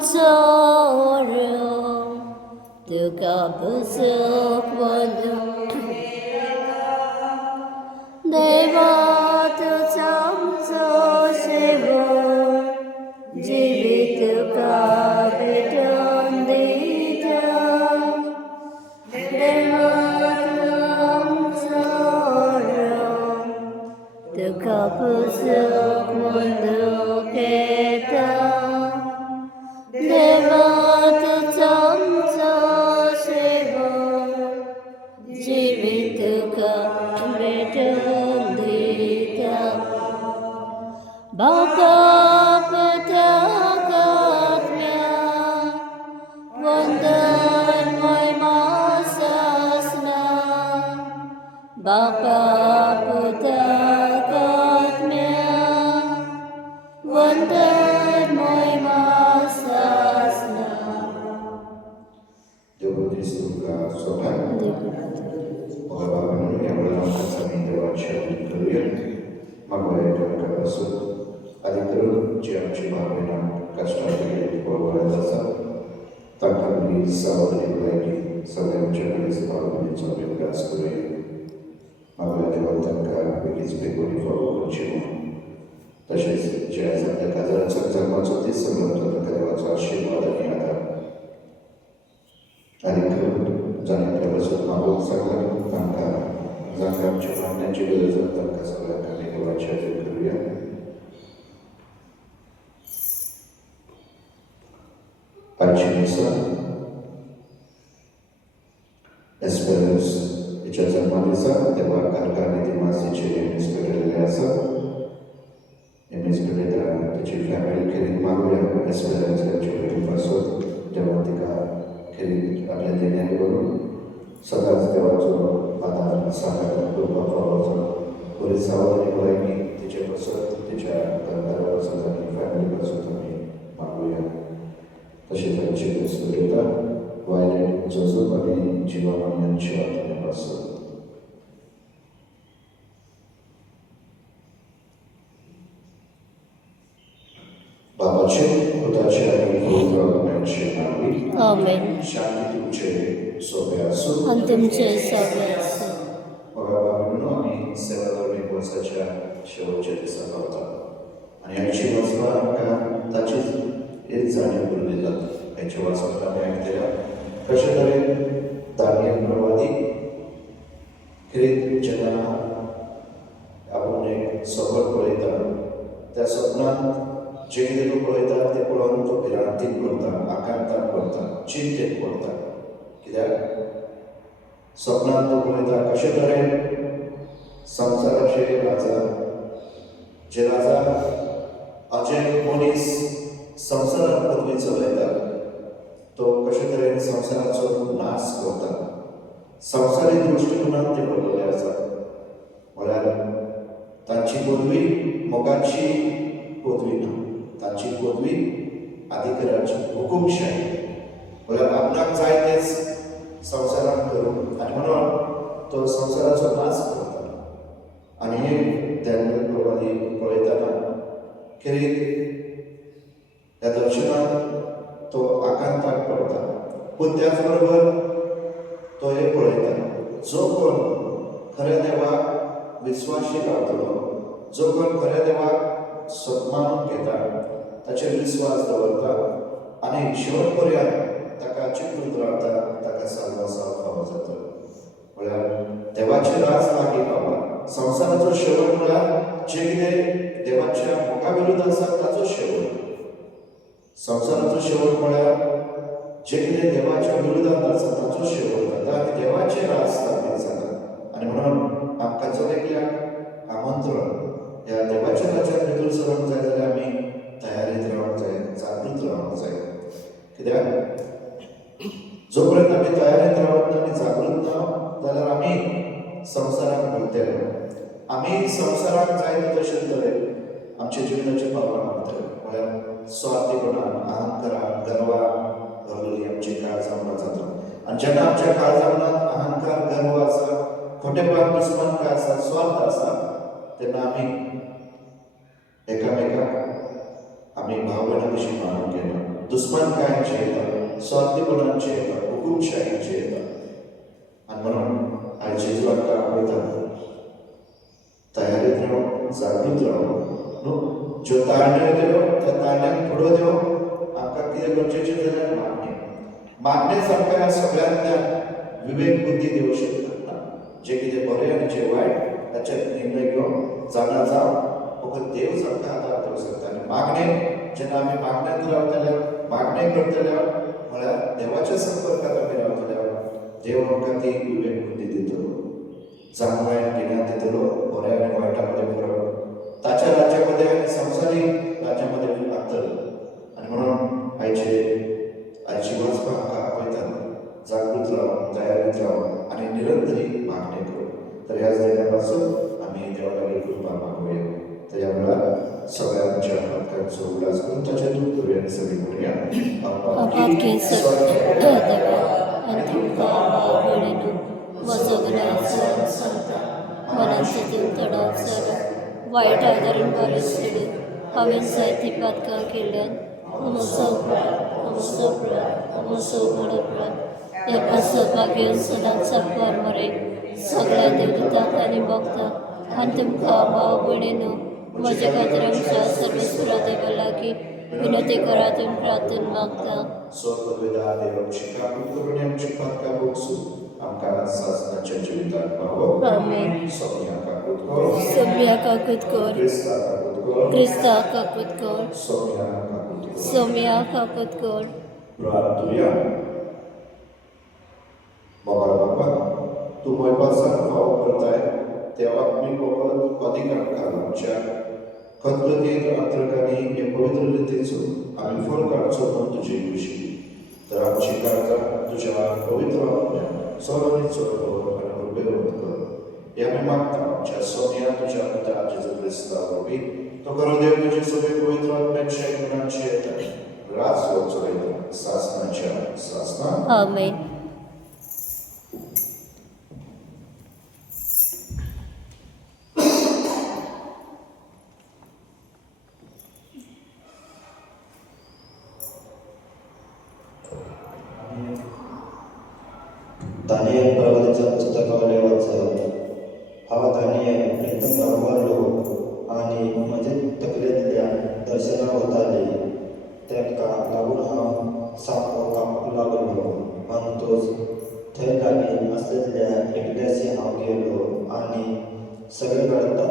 sorrow, took up a silk one. Deva samso shivo, jivit ka beton dita. Deva sorrow, took up a silk one keta. Deva samso shivo, jivit ka beton dita. Bapa petakatnya, wonten moy masasna. Bapa petakatnya, wonten moy masasna. Deputi Suka Sokan, oleh Bapak yang berlangsung kami dewaja dikelirin, magwaya dan kabasut, adik terus jam cuma benang kasta di bawah dasa, tanpa beli sawah di lagi, sampai mencapai separuh menit sampai gas kuliah. Magwaya dewan tangga bagi sebagai di bawah kuncimu. Tashis jasa dekazan saksa maksud sebelum terdekat wajah pada niata. Adik terus jangan kabasut mabuk saklar tangga. Zakam cuma dan juga tentang kesalahan kami kebaca dikelirin. Pachinisa, esperamos ijazah malisa, dewa karga di masih ciri misperiasa, misperiada kecil family kiri malu yang esperamos yang ciri masuk dewa tiga kiri ada jenis baru, sadar dewa cuma pada sangat berupa kalau boleh sawah di lagi tidak masuk tidak antara sadar family masuk kami malu yang Tashita Chita Surita, Violet Joseph Bani Jivaman Shot and Russell. Baba Chin, Utachari, Guru, and Shinari. Amen. Shanti Tuche, Sobeasu. Antum Sobeasu. Baba Noni, Several Ripos Sacha, Show Jetisa Kota. And Yachivasva, touches. Ini sahaja berbeda. Coba sebentar yang tidak. Kasih dari Daniel Prawadi, kiri jenah abune sobat koleta. Tasabnat jadi itu koleta te pulang untuk berantik koleta, akan tak koleta, cinta koleta. Kita sabnat tu koleta kasih dari samsara syekh raja, jelaza, ajeng polis. संसार पदवी चलयता तो कशे तरेन संसाराचो नाश करता संसारी दृष्टिकोनात ते पडलेले आसा म्हळ्यार तांची पदवी मोगाची पदवी ना तांची पदवी अधिकाराची हुकूमशाही म्हळ्यार आपणाक जाय तेच संसारात करूंक आनी म्हणून तो संसाराचो नाश करता आनी हे ध्यान प्रवादी पळयतना खेरीत या दर्शनात तो आकांताक पडता पूण त्याच बरोबर तो हे पळयता जो कोण खऱ्या देवाक विश्वासी रावतलो जो कोण खऱ्या देवाक सन्मानून घेता ताचेर विश्वास दवरता आनी शेवट पर्यंत ताका चिंतून रावता ताका साल्वासाव फावो जाता म्हळ्यार देवाचें राज लागीं पावला संवसाराचो शेवट म्हळ्यार जे कितें देवाच्या मोगा विरुद्ध आसा ताचो शेवट संसाराचो शेवट म्हळ्यार जे कितें देवाच्या विरोधांत आसा ताचो शेवट जाता आनी देवाचें राज स्थापीत जाता आनी म्हणून आमकां चलयल्याक आमंत्रण ह्या देवाच्या राज्यांत भितर सरूंक जाय जाल्यार आमी तयारीत रावंक जाय जागृत रावंक जाय कित्याक जो पर्यंत आमी तयारीत रावत ना आनी जागृत ना जाल्यार आमी संवसाराक भुलतले आमी संवसाराक जाय तशें तरेन आमच्या जिवनाचें पावलां मारतले म्हळ्यार स्वार्थीपणान अहंकारान गर्वान भरलेली आमची काळ जमना जाता आनी जेन्ना आमच्या काळ जमनात अहंकार गर्व आसा खोटेपण दुस्मानकाय आसा स्वार्थ आसा तेन्ना आमी एकामेकाक आमी भावना कशी मानून घेना दुस्मनकायांचे येतात, स्वार्थीपणांचे येतात, हुकूमशाहींचे येतात. आणि म्हणून आज जेजू आमकां आपयता तयारीत रावून जागृत रावून न्हू ज्यो तारण्यो येतल्यो त्या तारण्यांक फुडो दिवप आमकां कितें गरजेचें जाल्यार मागणेच आमकां ह्या सगळ्यांतल्यान विवेक बुद्धी दिवंक शकता. जें कितें बरें आनी जें वायट ताचेर निर्णय घेवन जाणा जावं फकत देवच आमकां आदार दिवंक शकता. आनी मागणे जेन्ना आमी मागण्यांत रावतले मागणे करतले म्हळ्यार देवाच्या संपर्कांत आमी रावतले देव आमकां ती विवेक बुद्धी दितलो. जाणवायन गिन्यान दितलो बऱ्या आनी वायटा मदें फरक ताच्या राज्यामध्ये आनी संवसारीक राज्यामध्ये लागतलो. आनी म्हणून आयची वचपाक आमकां आपयता जागृत रावन तयारीत रावन आनी निरंतरी मागणे करून. तर ह्याच दिना पासून आमी देवा लागीं कृपा मागुया. तर ह्या वेळार सगळ्यांच्या हातकांचो उलास करून ताचें दूत करुया आनी सगळीं म्हणुया आपातकी सत्य देवा आनी तुमकां आवडीनो म्हजो गुन्यांव सांगता मनांचे जीव तडाव जालो वायट आदारून बरें सोडून हांवें जायतीं पातकां केल्ल्यान म्हजो बडो अपराध ह्या पासोवपाक घेवन सदांच सांगपार मरे सगळ्या देवदूतांक आनी भक्तांक आनी तुमकां भाव भयणीनो म्हजे खातीर आमच्या सर्वेस्वरा देवा लागीं विनंती करातून प्रार्थना मागता. स्वर्गवेदा देवाची काकूत करून आमची पातकां भोगसूं आमकां सासणाच्या जिवितांत पावो. आमेन. सोम्या काकूत कर, सोम्या काकूत कर, क्रिस्ता काकूत कर, क्रिस्ता काकूत कर, सोम्या काकूत कर. सोम्या काकूत कर. प्रार्थुया. मोगाळ बाबा तूं मोयपासान फावो करताय तेव्हा मी फकत अदीक आमकां आमच्या खतखतीत अंतरकानी हे पवित्र रितीचो आमी फळ काडचो म्हूण तुजी खुशी. तर आमची काळजां तुज्या पवित्र आत्म्यान चड आनी चड कर आनी कृपेवंत कर. हे आमी मागता आमच्या सोम्या तुज्या पुता जेजू क्रिस्ता वरवीं तो खरो देव तुजे सगळे पवित्र आत्म्याचे गुणांचे येता राज हो चलयता सासणाच्या सासणां. आमेन. दानियल प्रवादीच्या पुस्तकावले वाचप. हांव दानियल एकदम रावलो आनी म्हजे तकलेंतल्या दर्शनां वतालीं तांकां लागून हांव सामको कांपूंक लागलो. अंतूच थंय लागीं आसलेल्या एकल्याची हांव गेलो आनी सगळे घडला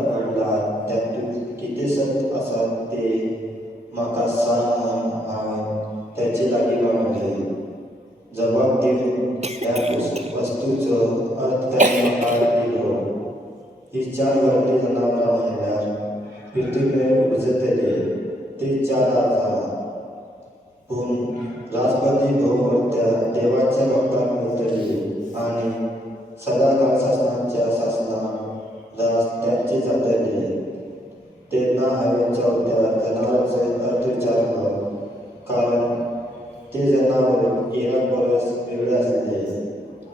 तातूंत कितें सत्य आसा तें म्हाका सांग म्हूण हांवें ताचे लागीं मागलें. जबाब दिवन ह्या वस्तूचो अर्थ ताणें म्हाका दिलो. ही 4 व्हडलीं जनावरां म्हणल्यार पृथ्वीचेर उजतले ती 4 आसा. पूण राजपाती भोवमोरत्या देवाच्या भक्तांक मेळटली आनी सदांकाळ सासणाच्या सासणां राज तांचे जातले. तेन्ना हांवें चवथ्या जनावराचो अर्थ विचारलो कारण ते जनावर हिरा परस वेगळे आसले.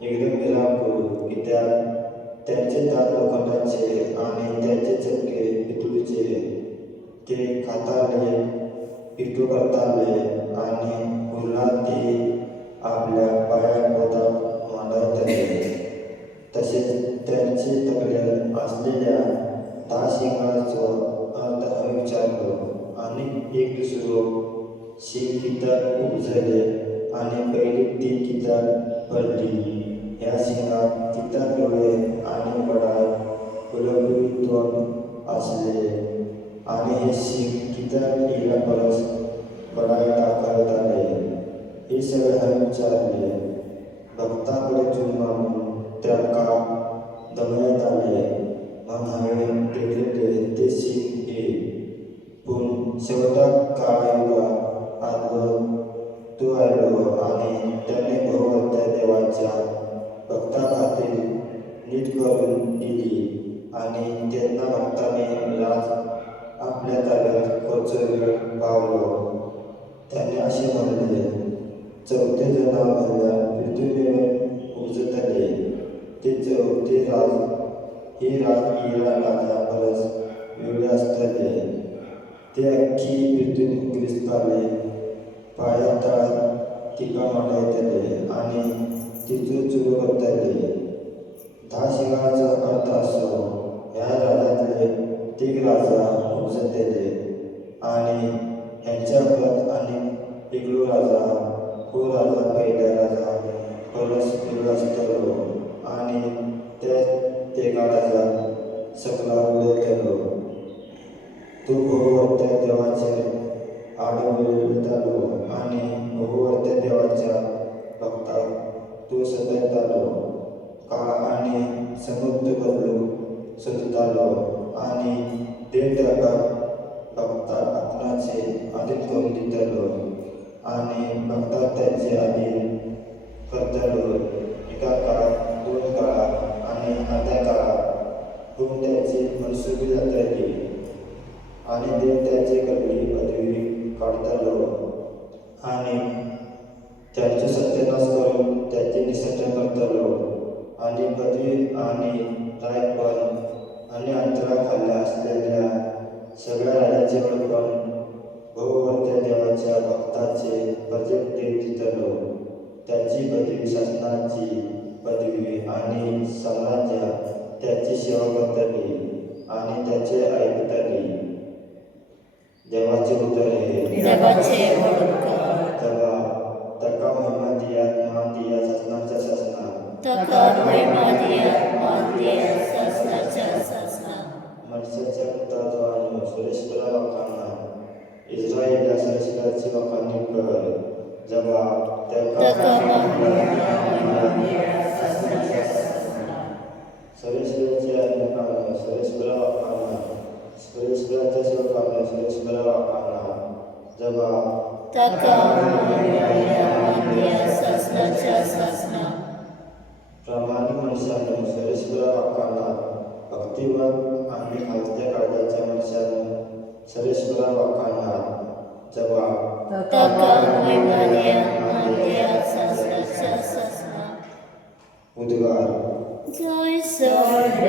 एकदम मिराकूळ कित्याक तांचे दांत लोखंडाचे आनी तांचे चमके पितूळेचे. ते खाताले पिठू करताले आनी उरलां ते आपल्या पांयां पोटांत मांडयताले. तशेंच तांचे तकलेर आसलेल्या 10 शिंगांचो अर्थ हांवें विचारलो आनी एक दुसरो शींग कित्याक उपजले आनी पयली 3 कित्याक पडली. ह्या शिंगाक कित्याक दोळे आनी बडाय गुलाबी तोंड आसले आनी हे शींग कित्याक हिरा परस बडाय दाखयताले. हे सगळे हांवें विचारले. भक्तां कडेन मागून तांकां दमयताले म्हूण हांवें देखलेले ते शींग हे. पूण शेवटाक काळयुगा आदलो तूं आयलो आनी ताणें भोवमोरत्या देवाच्या भक्तां खातीर न्हीद करून दिली आनी तेन्ना भक्तांनी राज आपल्या ताब्यांत करचो वेळ पावलो. ताणें अशें म्हणलें, चवथे जनावर म्हणल्यार पृथ्वीवेर उजतले ते चवथे राज हे राज हिरा राजा परस वेगळे आसतले. ते अख्खी पृथ्वी क्रिस्ताले पाया तळात तिका मांडायतले आणि तिचो चुरो करतले. 10 शिंगाचो अर्थ असो ह्या राजातले 3 राजा उपजतले आणि ह्यांच्या परत आनी एकलो राजा हो राजा पहिल्या राजा परस पिलो आसतलो आणि तेका राजा सकला उडयतलो. तो भोवत्या देवाचेर आडवयतालो आणि भोवत्या देवाच्या भक्ताक तो सतयतालो. काळ आणि समुद्र बदलून सोदतालो आणि देव त्याका भक्ताक आपणाचे आधीन करून दितलो आणि भक्ताक त्याचे आधीन करतलो. एका काळात 2 काळात आणि आद्या काळात पूर्ण त्याची मनसुबी जातली आणि देव त्याचे कडली पदवी काढतलो आणि त्यांचे सत्यानाश करून त्याचे निसर्जन करतलो आणि पदवी आणि रायपण आणि अंतराखाली असलेल्या सगळ्या राजाचे पण भोवरत्या देवाच्या भक्ताचे प्रजेक देव दितलो. त्याची पदवी शासनाची पदवी आणि साम्राज्य त्याची सेवा करतली आणि त्याचे ऐकतली. देवाचे उतर हे देवाचे वडकर तेव्हा तका महिमा दिया शासनाच्या शासना तका महिमा दिया मान दिया शासनाच्या शासना. मनशाच्या पुत्राचो आणि सुरेश्वरा वाकांना इस्रायल या सुरेश्वराची वाकांनी कर. जेव्हा तका महिमा सुरेश्वराची आज्ञा सुरेश्वरा वाकांना सुरेश्वराच्या सेवकांना सुरेश्वरा वाकांना जेव्हा तका महिमा दिया मान दिया शासनाच्या शासना. प्रामाणिक मनुष्यानं सुरेश्वरा वाकांना भक्तिमत आणि खालच्या काळजाच्या मनुष्यानं सुरेश्वरा वाकांना जेव्हा तका महिमा दिया मान दिया शासनाच्या शासना. उद्गार Soy sorbesporra,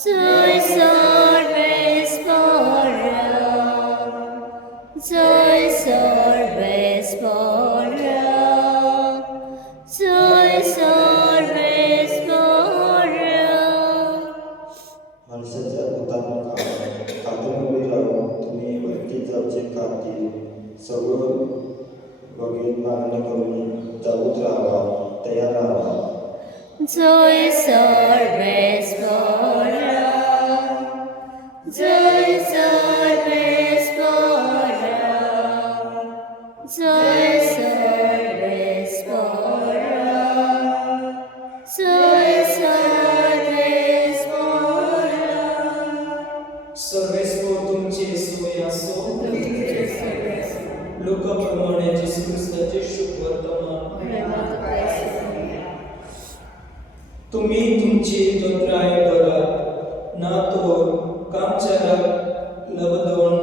soy sorbesporra, soy sorbesporra, soy sorbesporra. माणसाच्या पुतांना खातून उभी राहून तुम्ही वरती जाऊचे खाती सगळं बघीत मागणी करून जाऊच राहावा तयार राहावा. Soy sorbesporra, soy sorbesporra, soy sorbesporra, soy sorbesporra. सर्वेस्व तुमचे सोय असो. लोकाप्रमाणे येशू ख्रिस्ताचे शुभ वर्तमान. तुम्ही तुमची दोत्राय करात ना तो कामचाराक लबदोन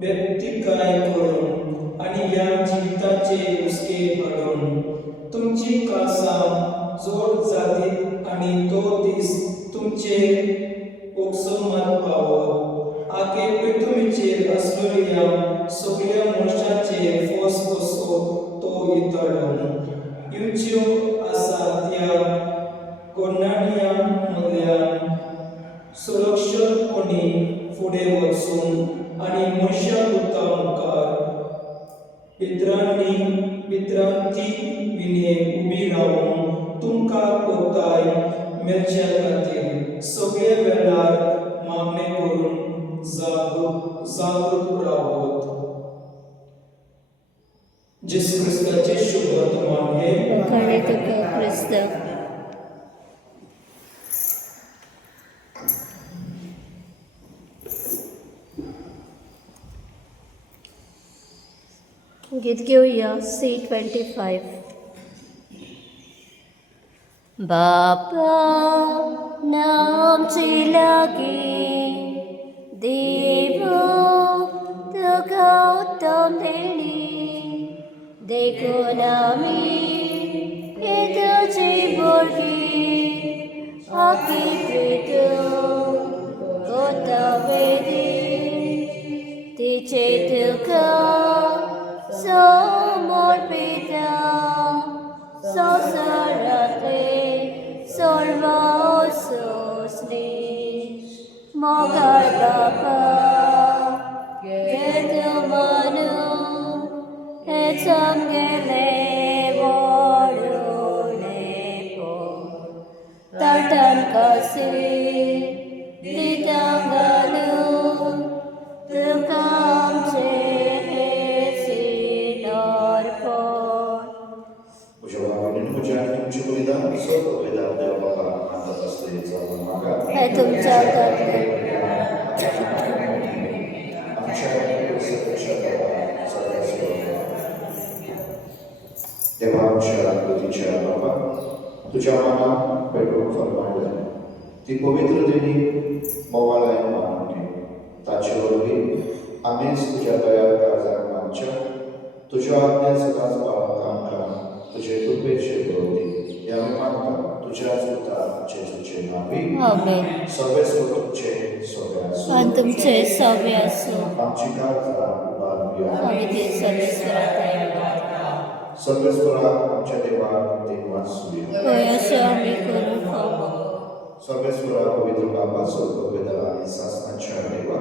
व्यक्तिकाय करून आणि या जीविताचे उसके हाडून तुमची कासां जोड जातीत आणि तो दीस तुमचे ओक्सो मारपावो. आके पृथ्वीचेर असलेल्या सगळ्या मनशाचे फोस कसो तो इतळून युच्यो आसा त्या कोणानिया मदल्यान सुरक्षितपणे फुडें वचून आणि मनशापुता मुखार पित्रांती विने उबी रावून तुमकां कोताय मेलच्या खातीर सगळे वेळार मागणे करून जागृत रावत. जेसू ख्रिस्ताचे शुभ वर्तमान हे Kare tuka Krista. गीत घेऊया C25. बापा नामची लागी देव तुका उत्तम देणी देखून आम्ही तुझी बोलगी अकिकृत कोता वेदी तिचे मोगाळ बापा घेतो मानू हे चांगले वडोळे पो ताटान कसे दितांगानू तुका आमचे हेसिनोर पोट Udział Panie udziałem Ci bolidan, co bolidan Deo Baba, Mata Pastojica, Maga. हे तुमच्या हातात आमच्या serdecznie देवा आमच्या कृतीच्या बाबा तुझ्या मना पेटवून फरमावले ती पवित्र देणी मोवालायन मानून घे ताचे वरवी आम्हीच तुझ्या दया काळजाक मानच्या तुझ्या आज्ञा सदांच पाळूंक आमकां तुजे कृपेचे भोवती हे आमी मागता तुझ्याच पुता जेजूचे नांवी आमेन सगळे स्वरूपचे सगळे आसूं आणि तुमचे सगळे असो आमची काळजां उबारूया आम्ही ते सर्वेश्वरात सर्वेश्वरा आमच्या देवाक देवास सुया होय असे आम्ही करून खाऊ सर्वेश्वरा पवित्र बाबा सर्ववेदा आणि शासनाच्या देवा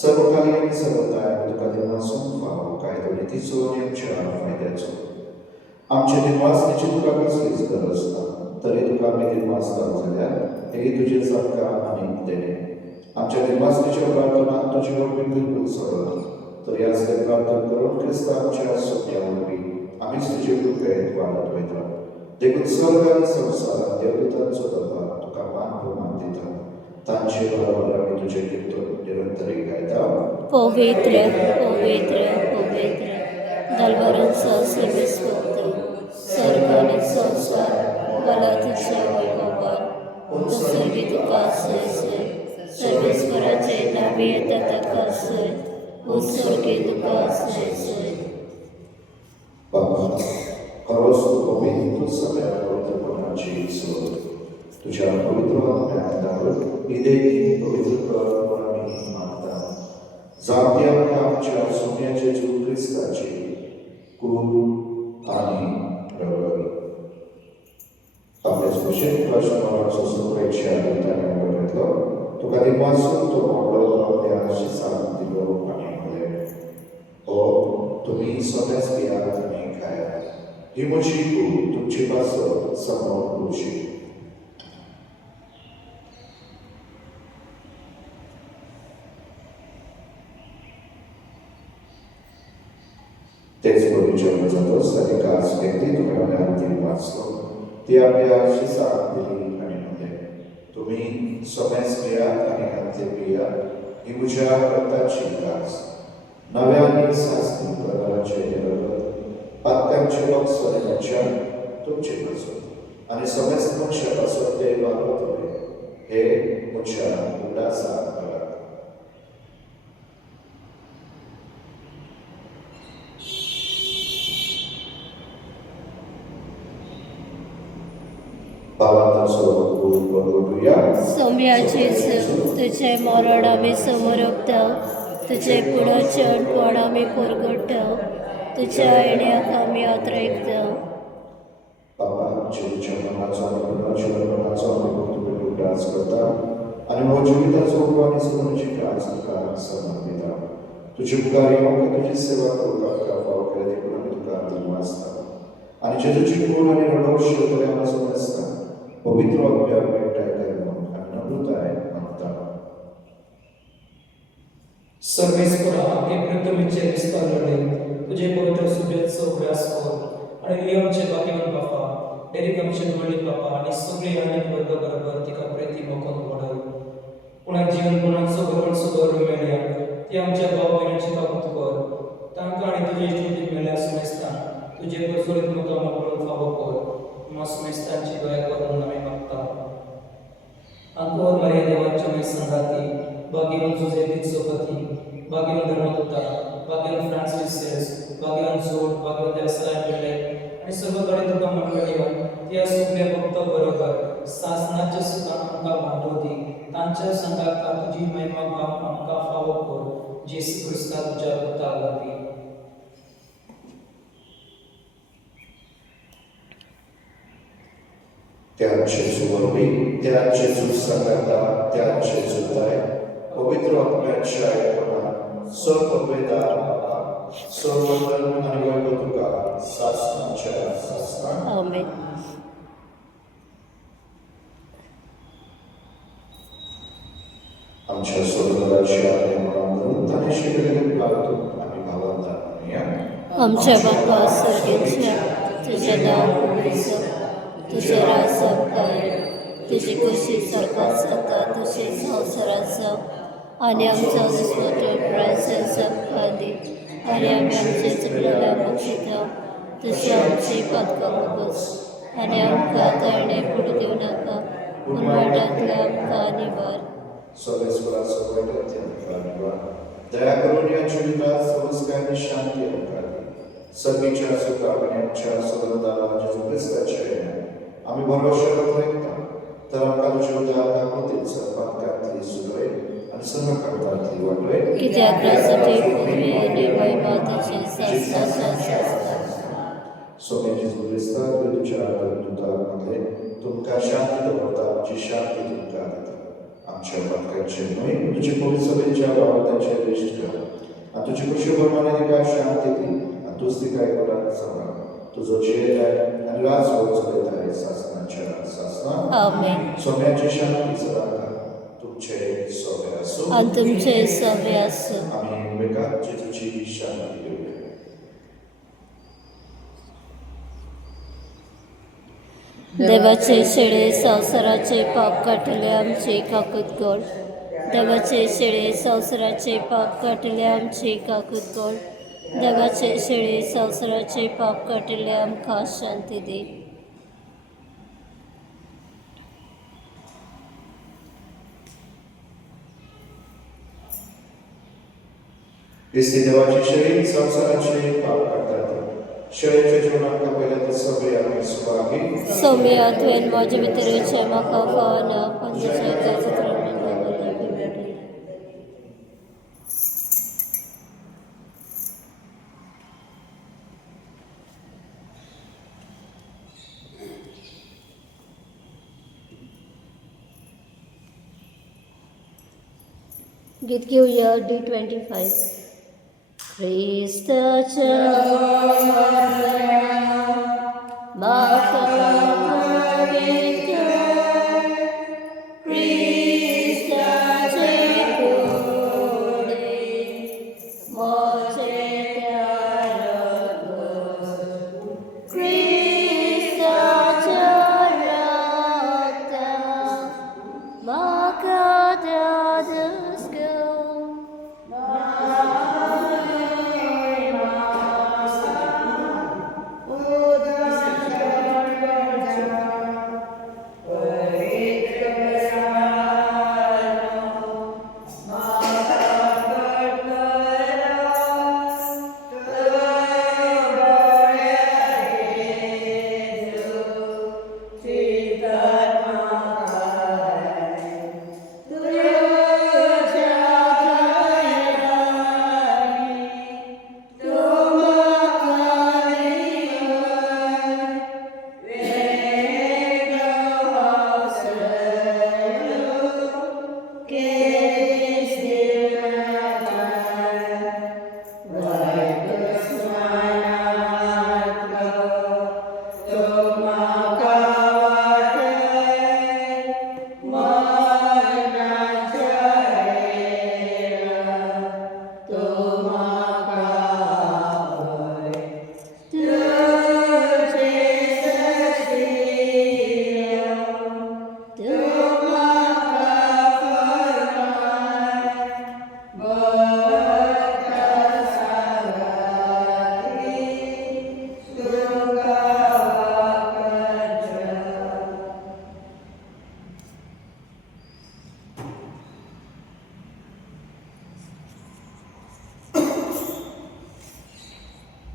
सर्वकाली आणि सर्वदाय तुका देवासून फावो कायदो नितीचो नेमच्या फायद्याचो आमचे दिनवासनेची तुका कसलीच गरज ना तरी तुका आमी दिनवास घाल जाल्यार हे तुजे सरकार आनी देणे आमच्या दिनवासनेच्या प्रार्थनात तुजी वरवीं बिलकुल सरळ तरी आज ते प्रार्थना करून क्रिस्तांच्या सोप्या वरवीं आमीच तुजे कृपेत वाडत वयता देखून स्वर्ग आनी संवसारांत देवदूतांचो दरबार तुका मान भोवमान दिता तांचे बरोबर आमी तुजे गितून निरंतरी गायता पवित्र पवित्र पवित्र दलबरांचा सर्वेस्वत स्वर्ग आणि संसार मला तुझ्या वैभवान उत्सर्गी तुका आसय सर्वेश्वराचे नावे येता ताका आसय उत्सर्गी तुका आसय बाबा खरोच तू पवित्र सगळ्या पवित्रपणाची ईश्वर तुझ्या पवित्र आत्म्यात ही देणी पवित्र कर म्हणून आमी मागता जावती आमच्या सोन्याचे जीव क्रिस्ताची कूल आणि रगड आपल्या सुशेष प्रश्नावरचो सुप्रेच्या गीताने घेतलो तुका दिवासून तो मोडलो आपल्या शिसाक दिलो आणि म्हळें हो तुम्ही स्वतःच पियात आणि खायात ही म्हजी कूल तुमची पासो समोर खुशी तेच बरोबर जातोच ताची कास व्यक्ती तुका अंतीम वाचलो ती आपल्या शिसाक दिली आणि म्हणलें तुम्ही सगळेच पियात आणि अंतीम पियात ही म्हज्या रक्ताची कास नव्या आणि सासनी प्रकाराचे रगत पातकांचे लोक स्वदेशाच्या तुमचे पासून आणि सगळेच मनशा पासून ते वागवतले हे म्हज्या उडासा करा बाबांचो खूप बघूया सोम्याचे तुझे मरण आम्ही समोर ओपता तुझे पुढचणपण आम्ही परगडटा तुझ्या येण्याक आम्ही आत्रयता बाबा जेजूच्या मनाचो आणि पुनर्जीवनाचो आमी तुका उदास करता आणि हो जिविताचो उपवास सगळ्यांची कास तुका समर्पिता तुजी उपकारी म्हाका तुजी सेवा करपाक फाव केले देखून आमी तुका दिल वाचता आणि जेजूची कूड आणि रडोश तरी आमचो आसता पवित्र आत्म्याक मेळटाय काय म्हणून आमी नम्रताय मागता सर्वेश्वरा हे प्रथमेचे विस्तारले तुझे पवित्र सुबेद सगळ्यास कर आणि नियमचे भाग्यवान बापा डेरीक आमचे डोळे बापा आणि सगळे अनेक वर्ग बरोबर तिका प्रेती मोकन पडय पुन्हा जीवनपणाचो सुधारून मेळ्या ती आमच्या भाव बहिणीची काबूत कर तांकां आणि तुझे इश्टिक मेळ्या सुमेस्तान तुझे प्रसुरीत मुखामा पडून फावो कर मग सुमेस्तांची दया करून आमी मागता अंकोर मारिया देवाच्या मै संगाती भाग्यवान जोसेफीत सोबती भाग्यवान धर्मदूता भाग्यवान फ्रांसिस भाग्यवान जोड भाग्यवान देवसराय पिल्ले आणि सर्वकडे तुका मंडळी त्या सगळ्या भक्त बरोबर शासनाच्या सुखान आमकां वांटो दी तांच्या संगात तुझी महिमा भाव आमकां फावो कर जेसू क्रिस्ता तुझ्या पुता वरवीं त्या जेजू वरवीं त्या जेजू संगाता त्या जेजू दाय पवित्र आत्म्याच्या एकपणात सपवेदार बापा सर्व धर्म आणि वैभव तुका सासनाच्या सासना आमेन. आमच्या स्वर्गराज्य म्हणून ताने शिकलेले प्रार्थून आम्ही भावांना म्हणूया. आमच्या बापा सर्गेच्या तुझे नाव पूजिचं, तुझे राज काय, तुझी कशी सरकार सत्ता तुझे संसाराचं आणि आमचा दुष्पत्राचा खाली आणि आम्ही आमचे चुकलेल्या बक्षिता तुझी आमची पातकामुकस आणि आमका तळणे पुढे देऊ नका पण वाटातला आमका निवार. सर्वेश्वराचं दया करून या जीवितात संस्कार शांती अंकाली सर्वीच्या सुखाच्या सुगंधाला जेजू ख्रिस्ताचे आम्ही भरोसा करता तर आमका तुझ्या उद्धार दाखवतेच पातकातली सुरय आणि सर्व करतातली वाटोय कित्याक रासाठी पूर्वी आणि महिमातेचे शासनाच्या सोने जेजू ख्रिस्ता तुझ्या दूतामध्ये तुमका शांती दवरता जी शांती तुमका दिता. आमच्या पातकाचे न्हय तुझे पवित्रतेच्या बाबताचे इष्ट कर आणि तुझी खुशी प्रमाणे काय शांती दी आणि तुझ ती काय कोणाला सांगा तुझं जेल आहे आणि राज चलत आहे शासनाच्या शासना. आमेन. सोन्याची शांती सदा तुमचे सोबे असो आणि तुमचे सभे असो. आम्ही वेगाची तुझी शांती देऊ. देवाचे शेळे संसाराचे पाप काटले आमचे काकूत गोड. देवाचे शेळे संसाराचे पाप काटले आमचे काकूत गोड. देवाचे शेळे संसाराचे पाप काटले आमकां शांती दे. ख्रिस्ती देवाची शरीर संसाराचे पाप काढतात. शेळीच्या जीवनात पहिल्या तर सगळे आम्ही सुभागी सौम्य आत्वेन माझ्या मित्राचे म्हाका फावना पंचशेकाचे त्रण गीत घेऊया D25. ख्रिस्ताच्या म्हाका पवित्र ख्रिस्ताचे कोडे मोचे प्यार ख्रिस्ताच्या रक्ता म्हाका दादस गो.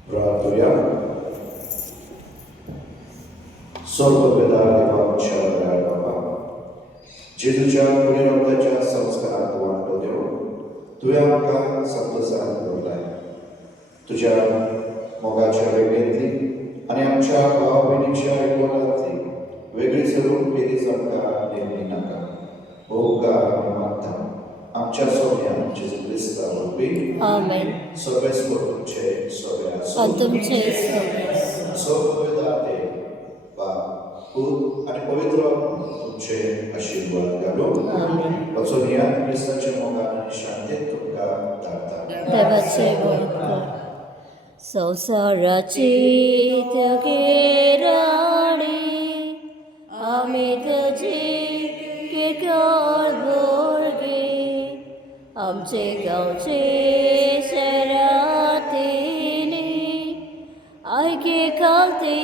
प्रार्थूया. स्वर्गपिता देवाच्या दयाळ बाबा, जेजूच्या पुनरुत्थानाच्या संस्कारात वाटो देव तुवें आमकां संतोषान दवरलाय. तुज्या मोगाच्या वेगळेंतली आनी आमच्या भाव भयणीच्या एकवटांतली वेगळी सरून केलीच आमकां नेमली नाका. हो उपकार आमी मागता आमच्या सोन्यान जेजू क्रिस्ता वरवीं आमेन. सगळे तुमचे सगळे आसूं आणि तुमचे सगळे सौपविदाते बाप पूत आणि पवित्र तुमचे आशीर्वाद घालून वचून या क्रिस्ताचे मोगान आणि शांतीत तुमकां धाडटा. देवाचे वैभव संसाराची तेगे राणी आमी तुजी किरकोळ भुरगीं आमचे गांवचे शहरांतली आयकी खालती